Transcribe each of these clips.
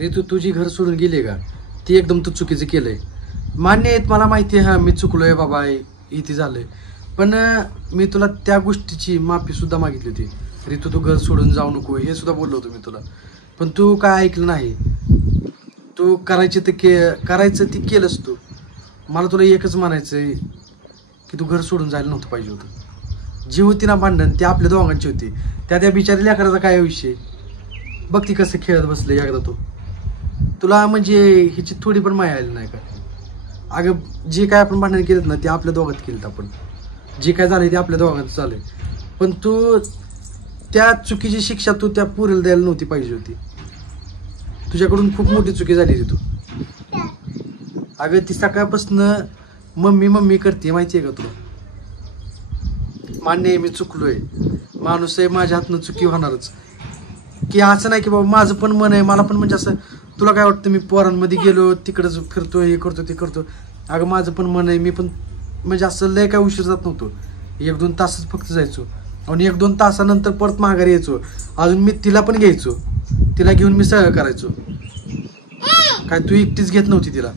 ऋतू तुझी घर सोडून गेली का ती एकदम तू चुकीचं केलंय. मान्य आहे मला माहिती आहे, हा मी चुकलोय बाबा इथे झालंय, पण मी तुला त्या गोष्टीची माफी सुद्धा मागितली होती. ऋतू तू घर सोडून जाऊ नको हे सुद्धा बोललो होतो मी तुला, पण तू काय ऐकलं नाही. तू करायचं ते केलंस तू. मला तुला एकच म्हणायचंय की तू घर सोडून जायला नव्हतं पाहिजे होतं. जी होती ना भांडण ती आपल्या दोघांची होती, त्या बिचारी लेकराचा काय विषय. बघ ती कसं खेळत बसलं एकदा तू. तुला म्हणजे हिची थोडी पण माया आली नाही का? अगं जे काय आपण भांडण केलं ना ते आपल्या दोघात केलं. आपण जे काय झालंय ते आपल्या दोघांचं झालंय, पण तू त्या चुकीची शिक्षा तू त्या पोरीला द्यायला नव्हती पाहिजे होती. तुझ्याकडून खूप मोठी चुकी झाली ती. तू अगं ती सकाळपासून मम्मी मम्मी करते माहितीये का तुला. मान्य आहे मी चुकलोय, माणूस आहे, माझ्या हातनं चुकी होणारच. की असं नाही की बाबा माझं पण मन आहे, मला पण म्हणजे असं तुला काय वाटतं मी पोरांमध्ये गेलो तिकडंच फिरतो हे करतो ते करतो. अगं माझं पण मन आहे, मी पण म्हणजे असं लय काय उशीर जात नव्हतो. 1-2 तासच फक्त जायचो आणि 1-2 तासानंतर परत माघारी यायचो. अजून मी तिला पण घ्यायचो, तिला घेऊन मी सगळं करायचो. काय तू एकटीच घेत नव्हती तिला.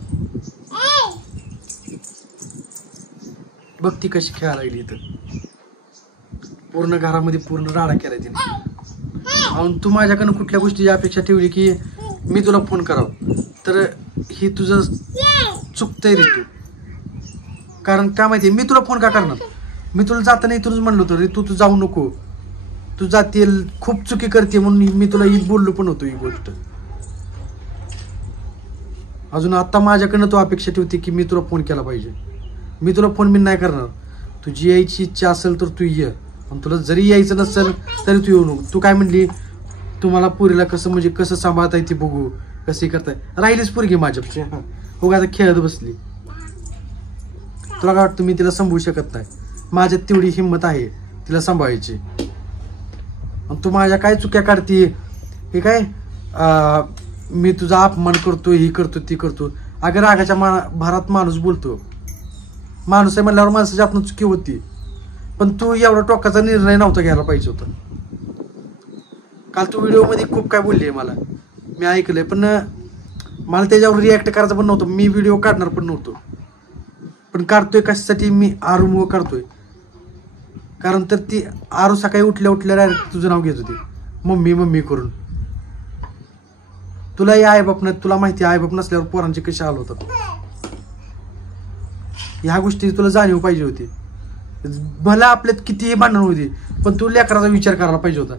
बघ ती कशी खेळायला लागली इथं. पूर्ण घरामध्ये पूर्ण राडा केलाय तिने. आणि तू माझ्याकडनं कुठल्या गोष्टीची अपेक्षा ठेवली की मी तुला फोन करावं, तर ही तुझं चुकतंय ऋतू. कारण काय माहिती मी तुला फोन का करणार. मी तुला जाताना इथूनच म्हणलो होतं ऋतू तू जाऊ नको, तू जाते खूप चुकी करते म्हणून मी तुला हीच बोललो पण होतो ही गोष्ट. अजून आता माझ्याकडनं तू अपेक्षा ठेवते की मी तुला फोन केला पाहिजे. मी तुला फोन नाही करणार. तुझी यायची इच्छा असेल तर तू ये, आणि तुला जरी यायचं नसेल तरी तू येऊ नको. तू काय म्हणली तुम्हाला पोरीला कसं म्हणजे कसं सांभाळता येते बघू, कसे करताय. राहिलीच पोरगी माझ्यापेक्षा हो आता खेळत बसली. तुला काय वाटतं मी तिला सांभाळू शकत नाही. माझ्यात तेवढी हिंमत आहे तिला सांभाळायची. तू माझ्या काय चुक्या काढते हे काय मी तुझा अपमान करतो ही करतो ती करतो. अगं रागाच्या भारात माणूस बोलतो. माणूस आहे म्हणल्यावर माणसाच्या हातनं चुकी होती, पण तू एवढा टोकाचा निर्णय नव्हता घ्यायला पाहिजे होता. काल तू व्हिडिओमध्ये खूप काय बोलली आहे मला, मी ऐकलंय, पण मला त्याच्यावर रिॲक्ट करायचं पण नव्हतं. मी व्हिडिओ काढणार पण नव्हतो, पण काढतोय कशासाठी मी आरूमुळं काढतोय. कारण तर ती आरू सकाळी उठल्या डायरेक्ट तुझं नाव घेत होती मम्मी मम्मी करून. तुला आई बाप नाही, तुला माहिती आई बाप नसल्यावर पोरांचे कसे हाल होतात. ह्या गोष्टी तुला जाणीव पाहिजे होती. भला आपल्यात कितीही भांडण होती, पण तू लेकराचा विचार करायला पाहिजे होता.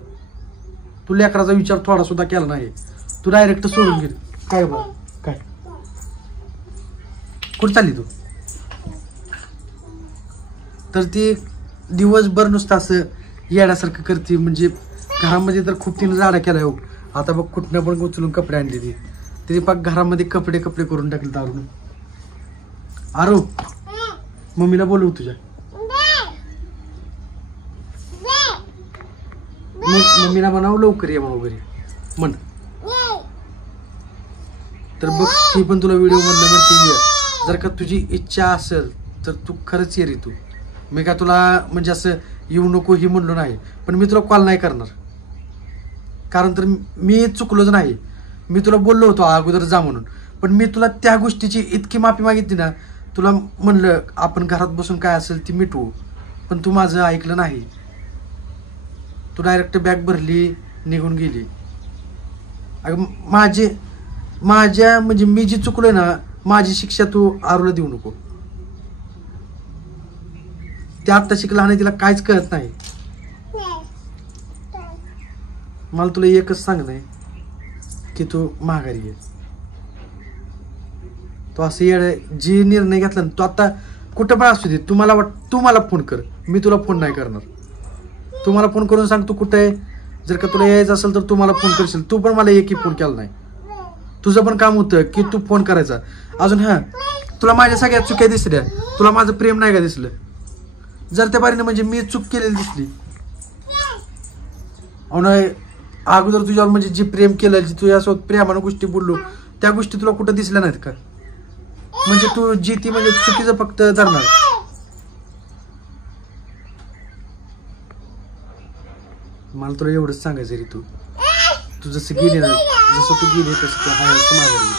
तू लेकराचा विचार थोडा सुद्धा केला नाही. तू डायरेक्ट सोडून गेली. काय बा काय कुठं चालली तू. तर ती दिवसभर नुसतं असं येण्यासारखं करते. म्हणजे घरामध्ये तर खूप तिने राडा केलाय. आता बघ कुठनं पण उचलून कपडे आणले तिने पाक घरामध्ये कपडे करून टाकले दारून. आरू मम्मीला बोलव तुझ्या. मम्मीला म्हणावं लवकर ये म्हणून घरी म्हण. तर बघ ती पण तुला व्हिडिओ मधलं म्हणते ये. जर का तुझी इच्छा असेल तर तू खरंच ये रे तू. मी काय तुला म्हणजे असं येऊ नको ही म्हणलो नाही, पण मी तुला कॉल नाही करणार. कारण तर मी चुकलोच नाही. मी तुला बोललो होतो अगोदर जा म्हणून, पण मी तुला त्या गोष्टीची इतकी माफी मागितली ना. तुला म्हणलं आपण घरात बसून काय असेल ती मिटवू, पण तू माझं ऐकलं नाही. तू डायरेक्ट बॅग भरली निघून गेली. अगं माझ्या म्हणजे मी जी चुकलोय ना माझी शिक्षा तू आरूला देऊ नको. ते आत्ता शिकला नाही, तिला काहीच कळत नाही. मला तुला एकच सांगणं आहे की तू माघारी ये. तो असं जे निर्णय घेतला ना, तू आता कुठं पण असू दे, तू मला फोन कर, मी तुला फोन नाही करणार. तू मला फोन करून सांग तू कुठं आहे. जर का तुला यायचं असेल तर तू मला फोन करशील. तू पण मला एकही फोन केला नाही. तुझं पण काम होतं की तू फोन करायचा. अजून तुला माझ्या सगळ्या चुक्या दिसल्या, तुला माझं प्रेम नाही का दिसलं. जर त्या बारीने म्हणजे मी चूक केलेली दिसली अगोदर तुझ्यावर म्हणजे जे प्रेम केलं, जे तुझ्यासोबत प्रेमानं गोष्टी बोललो त्या गोष्टी तुला कुठं दिसल्या नाहीत का. म्हणजे तू जी ती म्हणजे चुकीचं फक्त धरणार. मला तुला एवढंच सांगायचं रे, तू जसं गेली ना, जसं तू गेली तसं तू हायचं माघारी ये.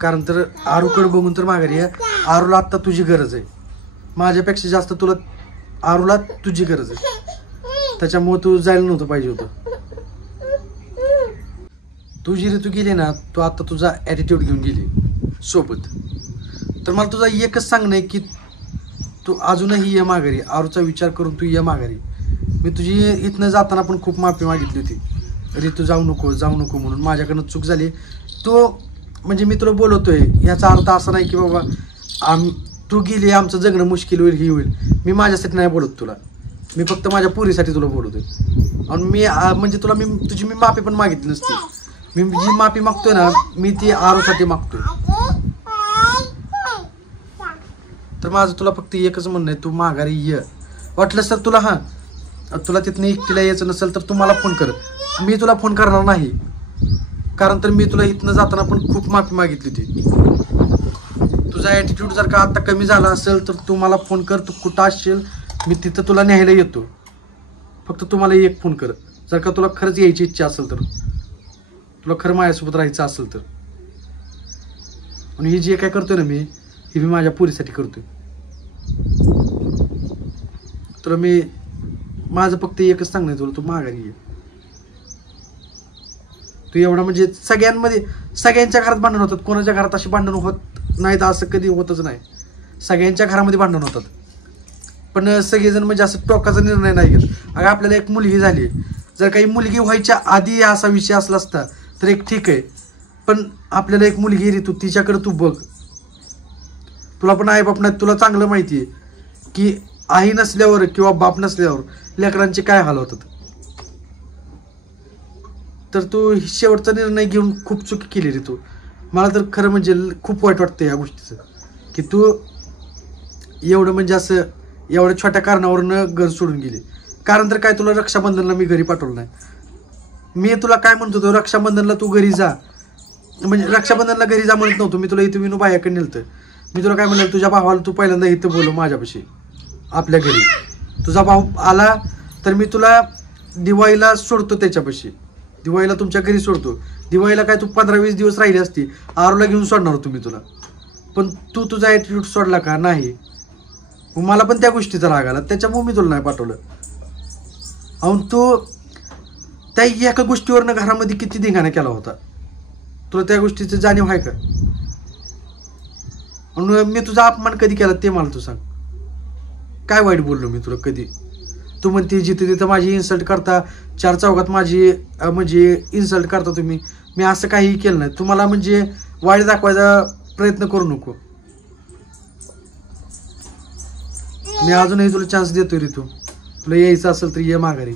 कारण तर आरूकडे बघून तर माघारी आहे. आरूला आत्ता तुझी गरज आहे, माझ्यापेक्षा जास्त तुला आरूला तुझी गरज आहे. त्याच्यामुळे तू जायला नव्हतं पाहिजे होतं. तू जी ऋतू गेली ना, तू आता तुझा ॲटिट्यूड घेऊन गेली सोबत. तर मला तुझा एकच सांगणं आहे की तू अजूनही ये माघारी. आरूचा विचार करून तू ये माघारी. मी तुझी इथनं जाताना पण खूप माफी मागितली होती, ऋतू जाऊ नको म्हणून. माझ्याकडनं चूक झाली. तो म्हणजे मी तुला बोलवतोय याचा अर्थ असा नाही की बाबा तू गेली आमचं जगणं मुश्किल होईल, ही होईल. मी माझ्यासाठी नाही बोलत तुला, मी फक्त माझ्या पुरीसाठी तुला बोलवतोय. आणि मी म्हणजे तुला तुझी मी माफी पण मागितली नसती. मी जी माफी मागतोय ना, मी ती आरूसाठी मागतोय. तर माझं तुला फक्त एकच म्हणणं आहे, तू माघारी ये. वाटलंच तर तुला तिथनं एकटीला यायचं नसेल तर तू मला फोन कर. मी तुला फोन करणार नाही, कारण तर मी तुला इथनं जाताना पण खूप माफी मागितली होती. तुझा ॲटिट्यूड जर का आता कमी झाला असेल तर तू मला फोन कर. तू कुठं असशील मी तिथं तुला न्यायला येतो. फक्त तू मला एक फोन कर जर का तुला खरंच यायची इच्छा असेल तर, तुला खरं माझ्यासोबत राहायचं असेल तर. आणि हे जे काय करतोय ना हे मी माझ्या पुरीसाठी करतोय. तर मी माझं फक्त एकच सांगणं तुला, तू माघारी ये. तू एवढा म्हणजे सगळ्यांच्या घरात भांडण होतात, कोणाच्या घरात अशी भांडण होत नाहीत असं कधी होतच नाही. सगळ्यांच्या घरामध्ये भांडण होतात, पण सगळेजण म्हणजे असं टोकाचा निर्णय नाही घेत. अगं आपल्याला एक मुलगी झाली, जर काही मुलगी व्हायच्या आधी असा विषय असला असता तर एक ठीक आहे. पण आपल्याला एक मुलगी रे, तू तिच्याकडे तू बघ. तुला पण आई बाप नाही, तुला चांगलं माहिती आहे की आई नसल्यावर किंवा बाप नसल्यावर लेकरांचे काय हाल होतात. तर तू शेवटचा निर्णय घेऊन खूप चुकी केली रे तू. मला तर खरं म्हणजे खूप वाईट वाटतं या गोष्टीचं की तू एवढं म्हणजे असं एवढ्या छोट्या कारणावरनं घर सोडून गेली. कारण तर काय, तुला रक्षाबंधनला मी घरी पाठवलं नाही. मी तुला काय म्हणत होतो, रक्षाबंधनला तू घरी जा, म्हणजे रक्षाबंधनला घरी जा म्हणत नव्हतो मी तुला. इथं विनू बायाकडे नेलतं. मी तुला काय म्हणलं, तुझ्या भावाला तू पहिल्यांदा इथं बोलव माझ्यापाशी आपल्या घरी. तुझा भाऊ आला तर मी तुला दिवाळीला सोडतो त्याच्यापाशी, दिवाळीला तुमच्या घरी सोडतो. दिवाळीला काय तू 15-20 दिवस राहिली असती, आरूला घेऊन सोडणार होतो मी तुला. पण तू तुझा ॲटिट्यूड सोडला का नाही. मला पण त्या गोष्टीचा राग आला, त्याच्यामुळे मी तुला नाही पाठवलं. अहो तू त्या एका गोष्टीवरनं घरामध्ये किती धिंगाणा केला होता, तुला त्या गोष्टीचं जाणीव आहे का. मी तुझा अपमान कधी केला ते मला तू सांग. काय वाईट बोललो मी तुला कधी. तू म्हणते जिथे तिथं माझी इन्सल्ट करता, 4 चौघात माझी म्हणजे इन्सल्ट करता तुम्ही. मी असं काहीही केलं नाही. तुम्हाला म्हणजे वाईट दाखवायचा प्रयत्न करू नको. मी अजूनही तुला चान्स देतोय रे. तुला यायचं असेल तर ये माघारी.